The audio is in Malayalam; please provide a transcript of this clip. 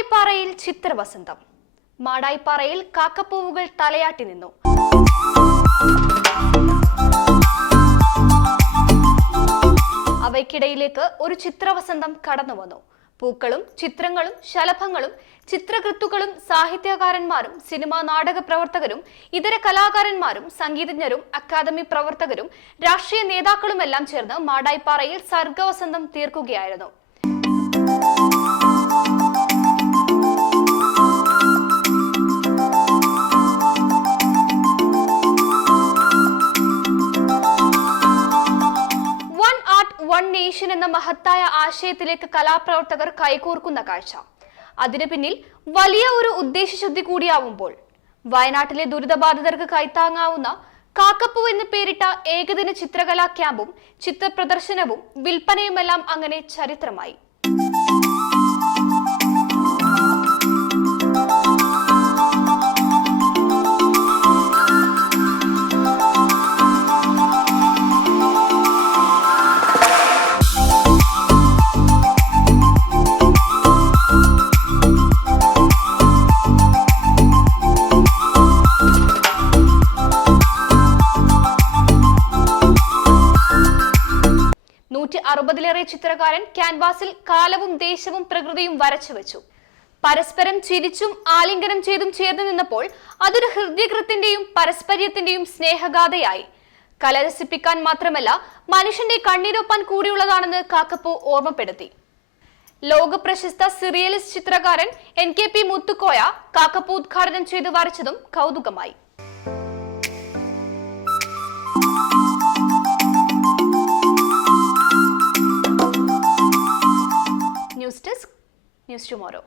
മാടായിപ്പാറയിൽ ചിത്രവസന്തം. മാടായിപ്പാറയിൽ കാക്കപ്പൂവുകൾ തലയാട്ടി നിന്നു. അവയ്ക്കിടയിലേക്ക് ഒരു ചിത്രവസന്തം കടന്നു വന്നു. പൂക്കളും ചിത്രങ്ങളും ശലഭങ്ങളും ചിത്രകൃത്തുക്കളും സാഹിത്യകാരന്മാരും സിനിമാ നാടക പ്രവർത്തകരും ഇതര കലാകാരന്മാരും സംഗീതജ്ഞരും അക്കാദമി പ്രവർത്തകരും രാഷ്ട്രീയ നേതാക്കളുമെല്ലാം ചേർന്ന് മാടായിപ്പാറയിൽ സർഗവസന്തം തീർക്കുകയായിരുന്നു. നേഷൻ എന്ന മഹത്തായ ആശയത്തിലേക്ക് കലാപ്രവർത്തകർ കൈകോർക്കുന്ന കാഴ്ച. അതിനു പിന്നിൽ വലിയ ഒരു ഉദ്ദേശശുദ്ധി കൂടിയാവുമ്പോൾ വയനാട്ടിലെ ദുരിതബാധിതർക്ക് കൈത്താങ്ങാവുന്ന കാക്കപ്പൂ എന്ന് പേരിട്ട ഏകദിന ചിത്രകലാ ക്യാമ്പും ചിത്രപ്രദർശനവും വിൽപ്പനയുമെല്ലാം അങ്ങനെ ചരിത്രമായി. അറുപതിലേറെ ചിത്രകാരൻ ക്യാൻവാസിൽ കാലവും ദേശവും പ്രകൃതിയും വരച്ചു വെച്ചു പരസ്പരം ചിരിച്ചും ആലിംഗനം ചെയ്തും ചേർന്ന് നിന്നപ്പോൾ അതൊരു ഹൃദയകൃത്തിന്റെയും പരസ്പര്യത്തിന്റെയും സ്നേഹഗാഥയായി. കലരസിപ്പിക്കാൻ മാത്രമല്ല മനുഷ്യന്റെ കണ്ണീരൊപ്പാൻ കൂടിയുള്ളതാണെന്ന് കാക്കപ്പൂ ഓർമ്മപ്പെടുത്തി. ലോക പ്രശസ്ത സിറിയലിസ്റ്റ് ചിത്രകാരൻ എൻ കെ പി മുത്തുക്കോയ കാക്കപ്പൂ ഉദ്ഘാടനം ചെയ്ത് വരച്ചതും കൗതുകമായി. News tomorrow.